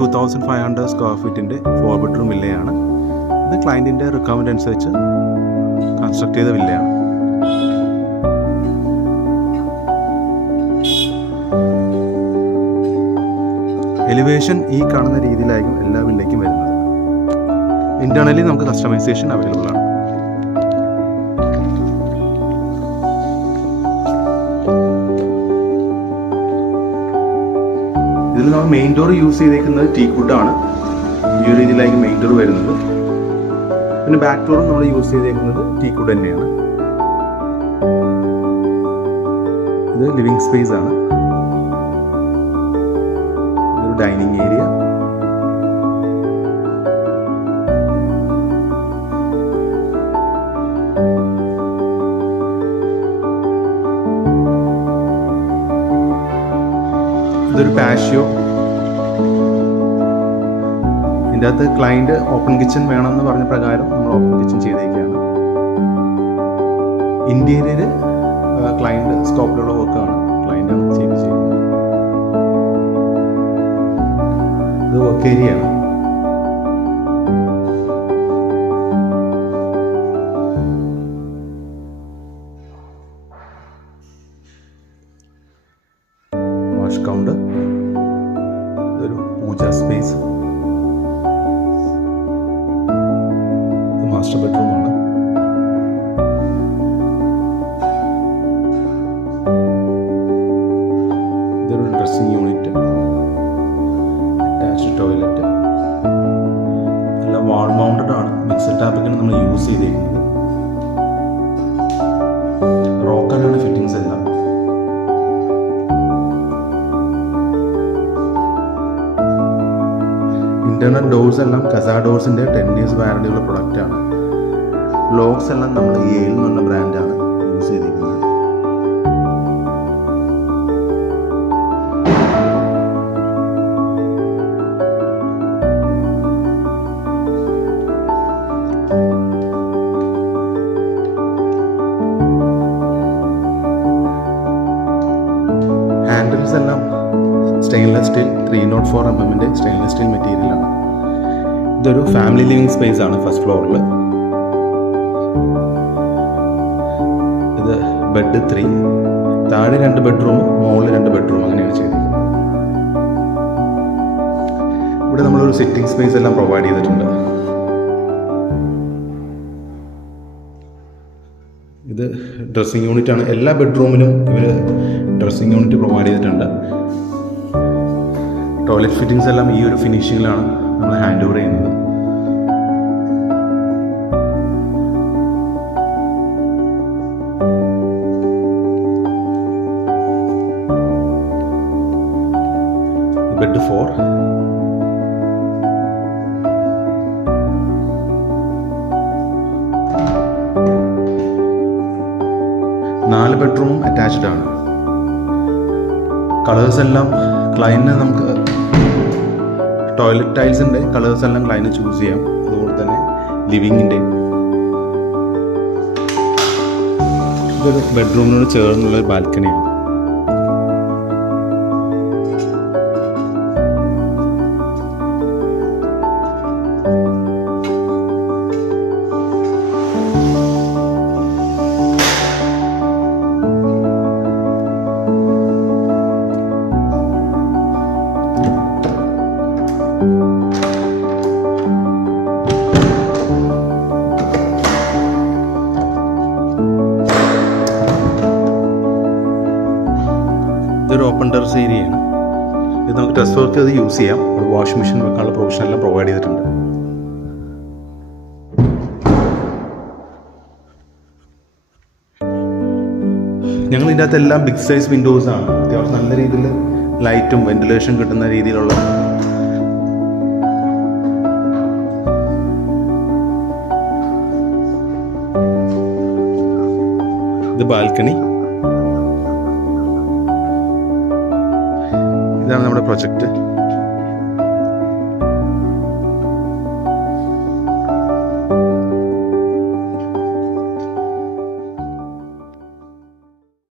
2500 square ഫീറ്റിൻ്റെ 4 bedroom വില്ലയാണ്. ഇത് ക്ലയൻറ്റിൻ്റെ requirement അനുസരിച്ച് construct ചെയ്ത വില്ലയാണ്. എലിവേഷൻ ഈ കാണുന്ന രീതിയിലായിരിക്കും എല്ലാ വില്ലയ്ക്കും വരുന്നത്. ഇൻറ്റേർണലി നമുക്ക് കസ്റ്റമൈസേഷൻ അവൈലബിൾ ആണ്. ഇതിൽ നമ്മൾ മെയിൻ ഡോർ യൂസ് ചെയ്തേക്കുന്നത് ടീക്ക് വുഡാണ്. ഈ ഒരു രീതിയിലായിരിക്കും മെയിൻ ഡോർ വരുന്നത്. പിന്നെ ബാക്ക് ഡോറും നമ്മൾ യൂസ് ചെയ്തേക്കുന്നത് ടീക്ക് വുഡ് തന്നെയാണ്. ഇത് ലിവിങ് സ്പേസ് ആണ്. ഇതൊരു ഡൈനിങ് ഏരിയ. ഇതൊരു പാഷ്യോ. ഇതിൻ്റെ അകത്ത് ക്ലയൻറ്റ് ഓപ്പൺ കിച്ചൺ വേണമെന്ന് പറഞ്ഞ പ്രകാരം നമ്മൾ ഓപ്പൺ കിച്ചൺ ചെയ്തേക്കാണ്. ഇൻറ്റീരിയർ ക്ലയൻറ്റ് സ്കോപ്പിലുള്ള വർക്കാണ്, ക്ലയൻറ്റാണ് ചെയ്യിപ്പിച്ചിരിക്കുന്നത്. ഇത് വർക്ക് ഏരിയ ആണ്. Wash counter. ഇതൊരു പൂജ സ്പേസ്. ഇത് മാസ്റ്റർ ബെഡ്റൂമാണ്. ഇതൊരു ഡ്രസ്സിംഗ് യൂണിറ്റ്, അറ്റാച്ച്ഡ് ടോയ്ലറ്റ്. എല്ലാം വാൾ മൗണ്ടഡ് ആണ്. മിക്സഡ് ടാപ്പിക്കാണ് നമ്മൾ യൂസ് ചെയ്തിരിക്കുന്നത്. റോക്കറാണ് ഫിറ്റിംഗ്സ് എല്ലാം. ഇന്റർണൽ ഡോർസ് എല്ലാം കസാ ഡോർസിൻ്റെ 10 years വാറണ്ടിയുള്ള പ്രൊഡക്റ്റാണ്. ലോക്സ് എല്ലാം നമ്മൾ യേൽ എന്ന് പറഞ്ഞ ബ്രാൻഡാണ് യൂസ് ചെയ്തിരിക്കുന്നത്. ഹാൻഡിൽസ് എല്ലാം stainless steel 304 mm stainless steel മെറ്റീരിയലാണ്. ഇതൊരു ഫാമിലി ലിവിങ് സ്പേസ് ആണ് ഫസ്റ്റ് ഫ്ലോറിൽ. ഇത് ബെഡ് 3, താഴെ 2 ബെഡ്റൂം, മുകളിൽ 2 ബെഡ്റൂം, അങ്ങനെയാണ് ചെയ്തിരിക്കുന്നത്. ഇവിടെ നമ്മളൊരു സിറ്റിംഗ് സ്പേസ് എല്ലാം പ്രൊവൈഡ് ചെയ്തിട്ടുണ്ട്. ഇത് ഡ്രസ്സിംഗ് യൂണിറ്റ് ആണ്. എല്ലാ ബെഡ്റൂമിലും ഇവർ ഡ്രസ്സിംഗ് യൂണിറ്റ് പ്രൊവൈഡ് ചെയ്തിട്ടുണ്ട്. ടോയ്ലറ്റ് ഫിറ്റിംഗ്സ് എല്ലാം ഈ ഒരു ഫിനിഷിങ്ങിലാണ് നമ്മൾ ഹാൻഡ് ഓവർ ചെയ്യുന്നത്. ബെഡ് 4. നാല് ബെഡ്റൂമും അറ്റാച്ച്ഡ് ആണ്. കളേഴ്സ് എല്ലാം ക്ലയൻറ്റിന് നമുക്ക് ടോയ്ലറ്റ് ടൈൽസിൻ്റെ കളേഴ്സ് എല്ലാം ക്ലയൻറ്റ് ചൂസ് ചെയ്യാം. അതുപോലെ തന്നെ ലിവിങ്ങിൻ്റെ. ഇതൊരു ബെഡ്റൂമിനോട് ചേർന്നുള്ള ബാൽക്കണിയാണ്. ഇതൊരു ഓപ്പൺ ടെറസ് ഏരിയയാണ്. ഇത് നമുക്ക് ടെറസ് വർക്ക് ചെയ്ത് യൂസ് ചെയ്യാം. ഒരു വാഷ് മെഷീൻ വെക്കാനുള്ള പ്രൊവിഷൻ എല്ലാം പ്രൊവൈഡ് ചെയ്തിട്ടുണ്ട്. ഞങ്ങൾ ഇതിൻ്റെ അകത്ത് എല്ലാം ബിഗ് സൈസ് വിൻഡോസ് ആണ്. അത്യാവശ്യം നല്ല രീതിയിൽ ലൈറ്റും വെന്റിലേഷൻ കിട്ടുന്ന രീതിയിലുള്ള ഇത് ബാൽക്കണി. ഇതാണ് നമ്മുടെ പ്രൊജക്റ്റ്.